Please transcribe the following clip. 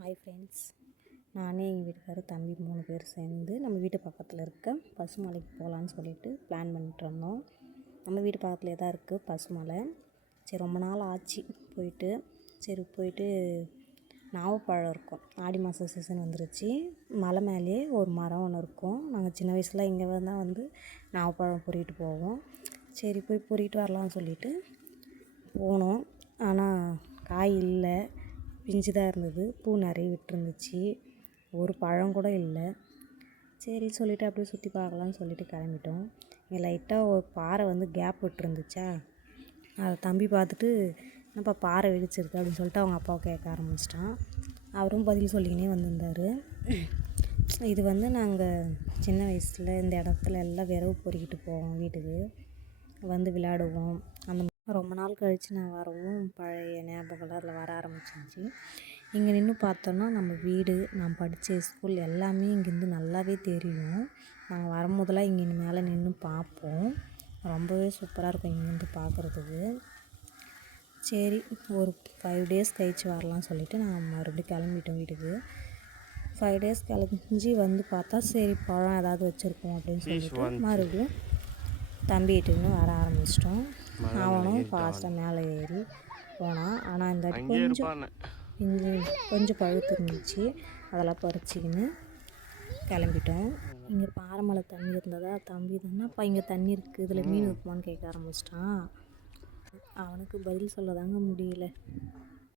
Hi friends, நானே எங்கள் வீட்டுக்காரர் தம்பி 3 பேர் சேர்ந்து நம்ம வீட்டு பக்கத்தில் இருக்க பசுமலைக்கு போகலான்னு சொல்லிட்டு பிளான் பண்ணிட்டு இருந்தோம். நம்ம வீட்டு பக்கத்துலேயே தான் இருக்குது பசுமலை. சரி, ரொம்ப நாள் ஆச்சு போயிட்டு நாவப்பழம் இருக்கும். ஆடி மாதம் சீசன் வந்துருச்சு. மலை மேலேயே ஒரு மரம் ஒன்று இருக்கும். நாங்கள் சின்ன வயசில் இங்கே தான் வந்து நாவப்பழம் பொறிட்டு போவோம். சரி, போய் பொறிட்டு வரலான்னு சொல்லிட்டு போனோம். ஆனால் காய் இல்லை, பிஞ்சு தான் இருந்தது. பூ நிறைய விட்டுருந்துச்சு, ஒரு பழம் கூட இல்லை. சரி சொல்லிவிட்டு அப்படியே சுற்றி பார்க்கலான்னு சொல்லிட்டு கிளம்பிட்டோம். இங்கே லைட்டாக ஒரு பாறை வந்து கேப் விட்டுருந்துச்சா, அதை தம்பி பார்த்துட்டு என்னப்பா பாறை வெடிச்சிருக்கு அப்படின்னு சொல்லிட்டு அவங்க அப்பாவை கேட்க ஆரம்பிச்சிட்டான். அவரும் பதில் சொல்லிக்கினே வந்திருந்தார். இது வந்து நாங்கள் சின்ன வயசில் இந்த இடத்துல எல்லாம் விரவு பொறிக்கிட்டு போவோம், வீட்டுக்கு வந்து விளையாடுவோம். அந்த ரொம்ப நாள் கழித்து நான் வரவும் பழைய ஞாபகம்லாம் அதில் வர ஆரம்பிச்சிருந்துச்சி. இங்கே நின்று பார்த்தோன்னா நம்ம வீடு, நான் படித்த ஸ்கூல் எல்லாமே இங்கேருந்து நல்லாவே தெரியும். நாங்கள் வரும்போதெல்லாம் இங்கே மேலே நின்று பார்ப்போம். ரொம்பவே சூப்பராக இருக்கும் இங்கேருந்து பார்க்குறதுக்கு. சரி, ஒரு 5 days கழிச்சு வரலான்னு சொல்லிவிட்டு நான் மறுபடியும் கிளம்பிட்டோம் வீட்டுக்கு. 5 days கழிஞ்சு வந்து பார்த்தா சரி பழம் ஏதாவது வச்சுருக்கோம் அப்படின்னு சொல்லிட்டு மறுபடியும் தம்பி வீட்டுக்குன்னு வர ஆரம்பிச்சிட்டோம். அவனும் ஃபாஸ்ட்டாக மேலே ஏறி போனான். ஆனால் இந்த கொஞ்சம் பழுத்து இருந்துச்சு, அதெல்லாம் பறிச்சிக்கின்னு கிளம்பிட்டோம். இங்கே பாறைமலை தண்ணி இருந்ததா, தம்பி தானேப்பா இங்கே தண்ணி இருக்குது, இதில் மீன் இருக்குமான்னு கேட்க ஆரம்பிச்சிட்டான். அவனுக்கு பதில் சொல்ல தாங்க முடியல.